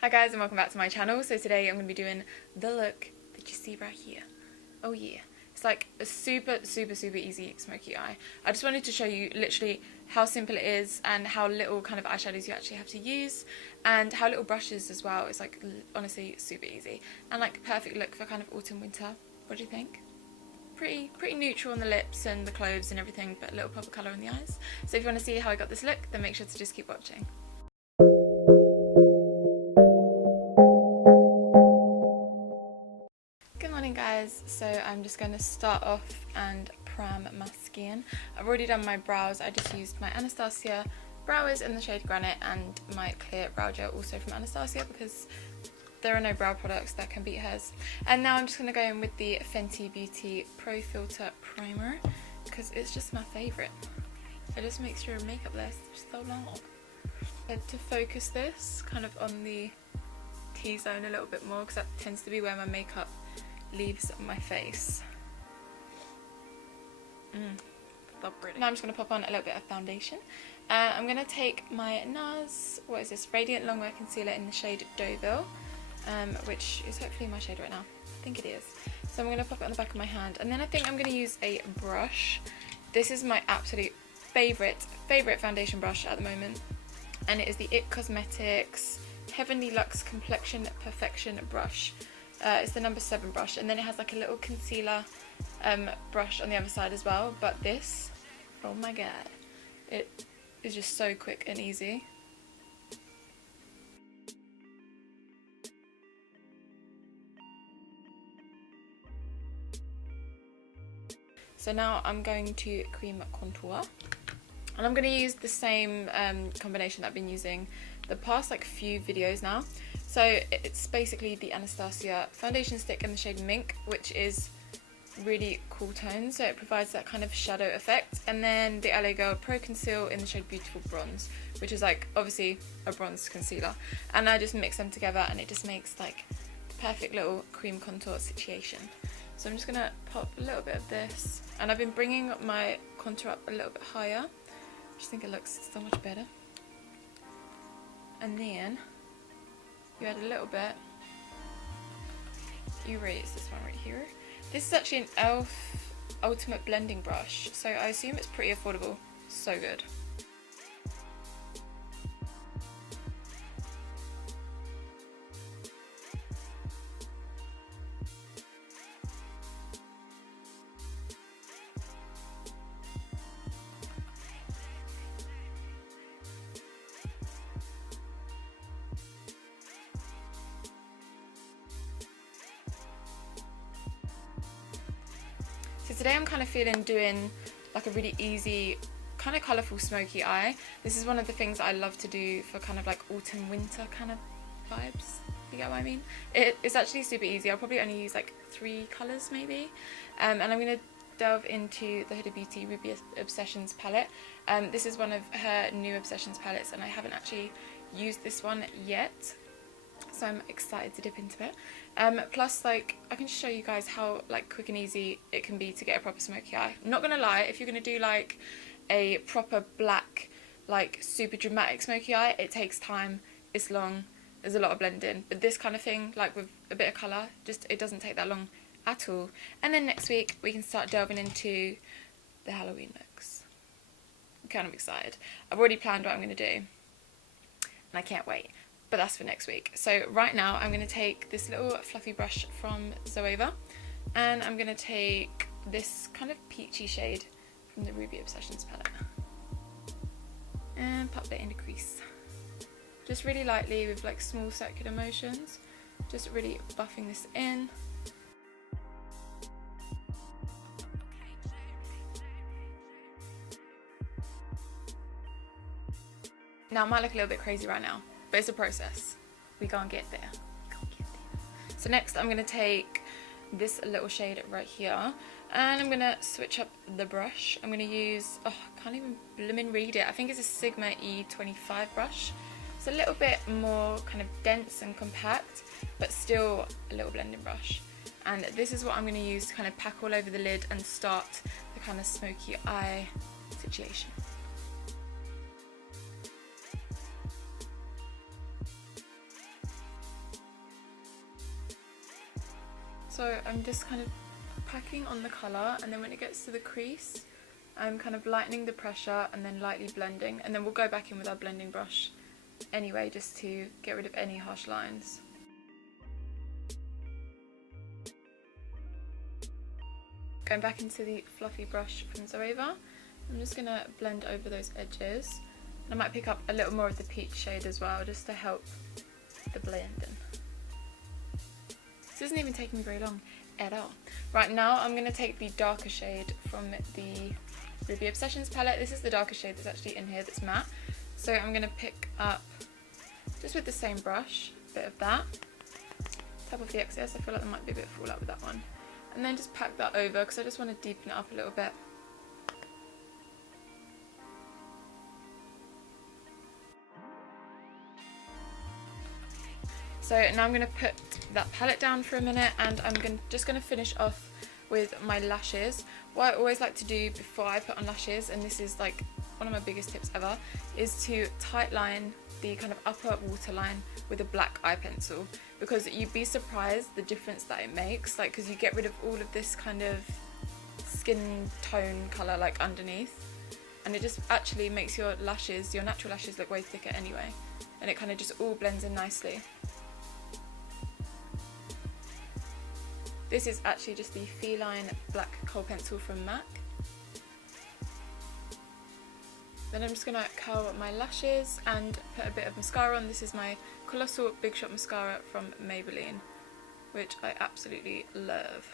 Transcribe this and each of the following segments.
Hi guys and welcome back to my channel. So today I'm going to be doing the look that you see right here. Oh yeah. It's like a super easy smoky eye. I just wanted to show you literally how simple it is and how little kind of eyeshadows you actually have to use and how little brushes as well. It's like honestly super easy and like perfect look for kind of autumn winter. What do you think? Pretty neutral on the lips and the clothes and everything, but a little pop of colour in the eyes. So if you want to see how I got this look, then make sure to just keep watching. Good morning guys, so I'm just going to start off and prime my skin. I've already done my brows. I just used my Anastasia browers in the shade Granite and my clear brow gel also from Anastasia because there are no brow products that can beat hers. And now I'm just going to go in with the Fenty Beauty Pro Filtr Primer because it's just my favourite. It just makes your makeup last so long. To focus this kind of on the T-zone a little bit more because that tends to be where my makeup leaves my face. So pretty. Now I'm just going to pop on a little bit of foundation. I'm going to take my Nars, what is this, Radiant Longwear Concealer in the shade Deauville, which is hopefully my shade right now. I think it is. So I'm going to pop it on the back of my hand, and then I think I'm going to use a brush. This is my absolute favourite foundation brush at the moment, and it is the IT Cosmetics Heavenly Luxe Complexion Perfection brush. It's the number 7 brush, and then it has like a little concealer brush on the other side as well, but this, oh my god, it is just so quick and easy. So now I'm going to cream contour, and I'm going to use the same combination that I've been using the past like few videos now. So it's basically the Anastasia foundation stick in the shade Mink, which is really cool tone, so it provides that kind of shadow effect. And then the LA Girl Pro Conceal in the shade Beautiful Bronze, which is like obviously a bronze concealer. And I just mix them together and it just makes like the perfect little cream contour situation. So I'm just going to pop a little bit of this. And I've been bringing my contour up a little bit higher. I just think it looks so much better. And then you add a little bit. You raise this one right here. This is actually an e.l.f. Ultimate Blending Brush, so I assume it's pretty affordable. So good. So today I'm kind of feeling doing like a really easy, kind of colourful smoky eye. This is one of the things I love to do for kind of like autumn winter kind of vibes. You get what I mean? It's actually super easy. I'll probably only use like 3 colours maybe. And I'm going to delve into the Huda Beauty Ruby Obsessions palette. This is one of her new Obsessions palettes and I haven't actually used this one yet. So I'm excited to dip into it. Plus, like, I can show you guys how like quick and easy it can be to get a proper smoky eye. I'm not gonna lie, if you're gonna do like a proper black, like super dramatic smoky eye, it takes time, it's long, there's a lot of blending. But this kind of thing, like with a bit of colour, just it doesn't take that long at all. And then next week we can start delving into the Halloween looks. I'm kind of excited. I've already planned what I'm gonna do, and I can't wait. But that's for next week. So right now I'm going to take this little fluffy brush from Zoeva, and I'm going to take this kind of peachy shade from the Ruby Obsessions palette and pop that in the crease. Just really lightly with like small circular motions, just really buffing this in. Now it might look a little bit crazy right now, but it's a process. We gonna get there. So next I'm going to take this little shade right here, and I'm going to switch up the brush. I'm going to use, oh, I can't even blooming read it. I think it's a Sigma E25 brush. It's a little bit more kind of dense and compact, but still a little blending brush. And this is what I'm going to use to kind of pack all over the lid and start the kind of smoky eye situation. So I'm just kind of packing on the colour, and then when it gets to the crease, I'm kind of lightening the pressure and then lightly blending, and then we'll go back in with our blending brush anyway, just to get rid of any harsh lines. Going back into the fluffy brush from Sooo I, I'm just going to blend over those edges. And I might pick up a little more of the peach shade as well, just to help the blending. This isn't even taking me very long at all. Right, now I'm going to take the darker shade from the Ruby Obsessions palette. This is the darker shade that's actually in here that's matte. So I'm going to pick up, just with the same brush, a bit of that. Tap off the excess. I feel like there might be a bit of fallout with that one. And then just pack that over, because I just want to deepen it up a little bit. So now I'm going to put that palette down for a minute, and I'm just going to finish off with my lashes. What I always like to do before I put on lashes, and this is like one of my biggest tips ever, is to tight line the kind of upper waterline with a black eye pencil, because you'd be surprised the difference that it makes, like, because you get rid of all of this kind of skin tone colour like underneath, and it just actually makes your lashes, your natural lashes, look way thicker anyway, and it kind of just all blends in nicely. This is actually just the Feline Black Kohl Pencil from MAC. Then I'm just going to curl my lashes and put a bit of mascara on. This is my Colossal Big Shot Mascara from Maybelline, which I absolutely love.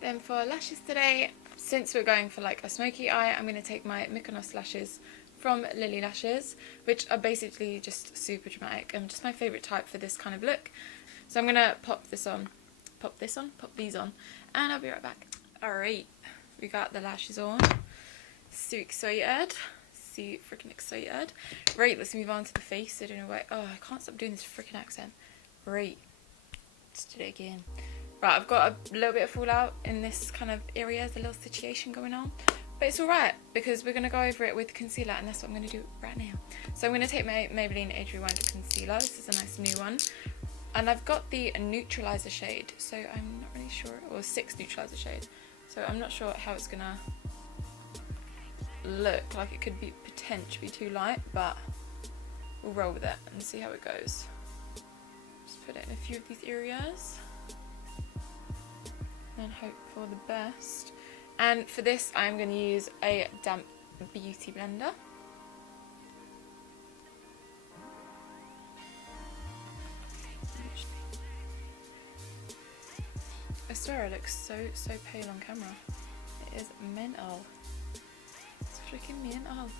Then for lashes today, since we're going for like a smoky eye, I'm going to take my Mykonos lashes from Lilly Lashes, which are basically just super dramatic and just my favourite type for this kind of look. So I'm going to pop these on, and I'll be right back. Alright, we got the lashes on. So excited. So freaking excited. Right, let's move on to the face. I don't know why. Oh, I can't stop doing this freaking accent. Right, let's do it again. Right, I've got a little bit of fallout in this kind of area. There's a little situation going on. But it's alright, because we're going to go over it with concealer, and that's what I'm going to do right now. So I'm going to take my Maybelline Age Rewind Concealer. This is a nice new one. And I've got the neutralizer shade, so I'm not really sure, or 6 neutralizer shade. So I'm not sure how it's going to look. Like, it could be potentially too light, but we'll roll with it and see how it goes. Just put it in a few of these areas. And hope for the best. And for this, I'm going to use a damp beauty blender. I swear I look so pale on camera. It is mental. It's freaking mental.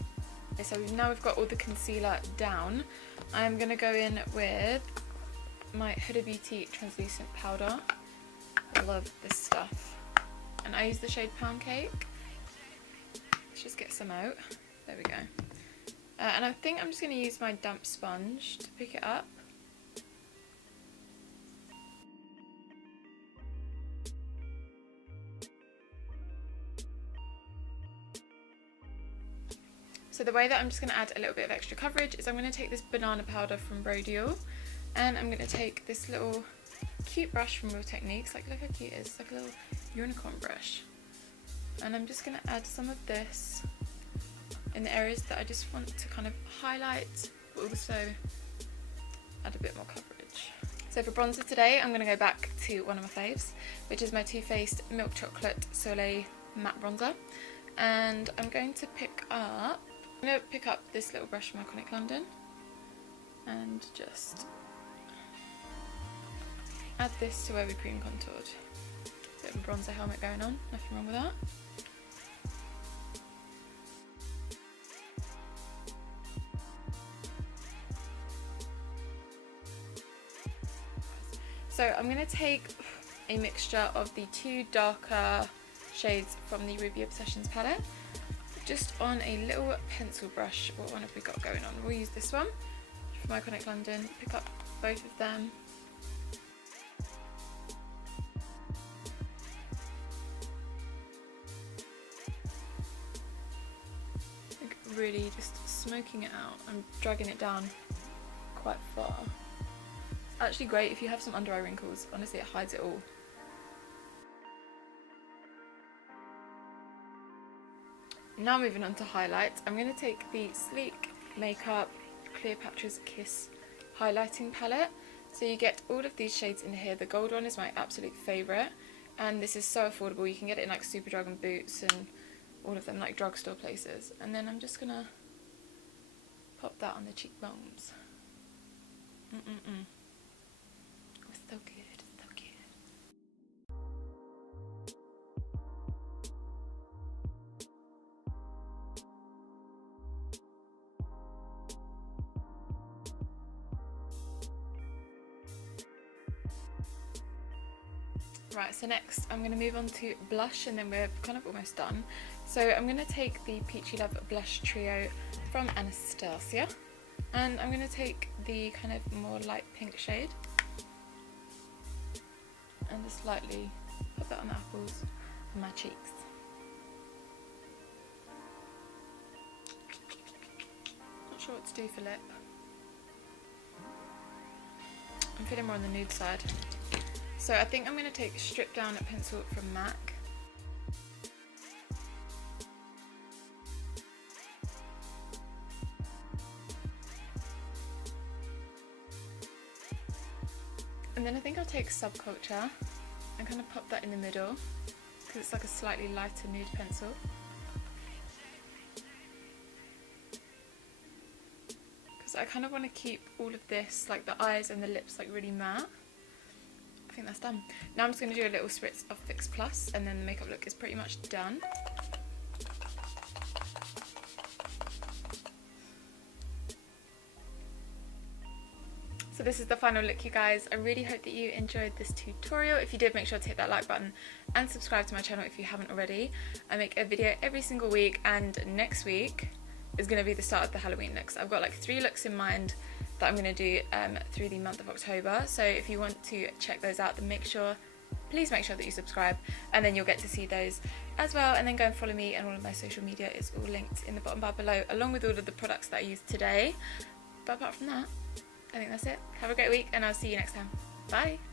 Okay, so now we've got all the concealer down. I'm going to go in with my Huda Beauty translucent powder. I love this stuff. And I use the shade Pound Cake. Let's just get some out. There we go. And I think I'm just going to use my damp sponge to pick it up. So the way that I'm just going to add a little bit of extra coverage is I'm going to take this banana powder from Rodial, and I'm going to take this little cute brush from Real Techniques. Like, look how cute it is. It's like a little unicorn brush. And I'm just going to add some of this in the areas that I just want to kind of highlight, but also add a bit more coverage. So for bronzer today, I'm going to go back to one of my faves, which is my Too Faced Milk Chocolate Soleil Matte Bronzer. And I'm going to pick up this little brush from Iconic London and just add this to where we cream contoured. Bit of a bronzer helmet going on, nothing wrong with that. So I'm going to take a mixture of the 2 darker shades from the Ruby Obsessions palette, just on a little pencil brush. What one have we got going on? We'll use this one from Iconic London, pick up both of them. really just smoking it out. I'm dragging it down quite far. It's actually great if you have some under eye wrinkles. Honestly, it hides it all. Now moving on to highlights, I'm going to take the Sleek Makeup Cleopatra's Kiss highlighting palette. So you get all of these shades in here. The gold one is my absolute favourite, and this is so affordable. You can get it in like Superdrug and Boots and all of them like drugstore places. And then I'm just going to pop that on the cheekbones. It's so good. Right, so next I'm going to move on to blush, and then we're kind of almost done. So I'm going to take the Peachy Love Blush Trio from Anastasia, and I'm going to take the kind of more light pink shade and just lightly put that on the apples and my cheeks. Not sure what to do for lip. I'm feeling more on the nude side. So I think I'm going to take Strip Down Pencil from MAC. And then I think I'll take Subculture and kind of pop that in the middle, because it's like a slightly lighter nude pencil. Because I kind of want to keep all of this, like the eyes and the lips, like really matte. I think that's done. Now I'm just going to do a little spritz of Fix Plus, and then the makeup look is pretty much done. So this is the final look, you guys. I really hope that you enjoyed this tutorial. If you did, make sure to hit that like button and subscribe to my channel if you haven't already. I make a video every single week, and next week is going to be the start of the Halloween looks. I've got like 3 looks in mind that I'm going to do through the month of October. So if you want to check those out, then please make sure that you subscribe, and then you'll get to see those as well. And then go and follow me, and all of my social media is all linked in the bottom bar below, along with all of the products that I used today. But apart from that, I think that's it. Have a great week, and I'll see you next time. Bye!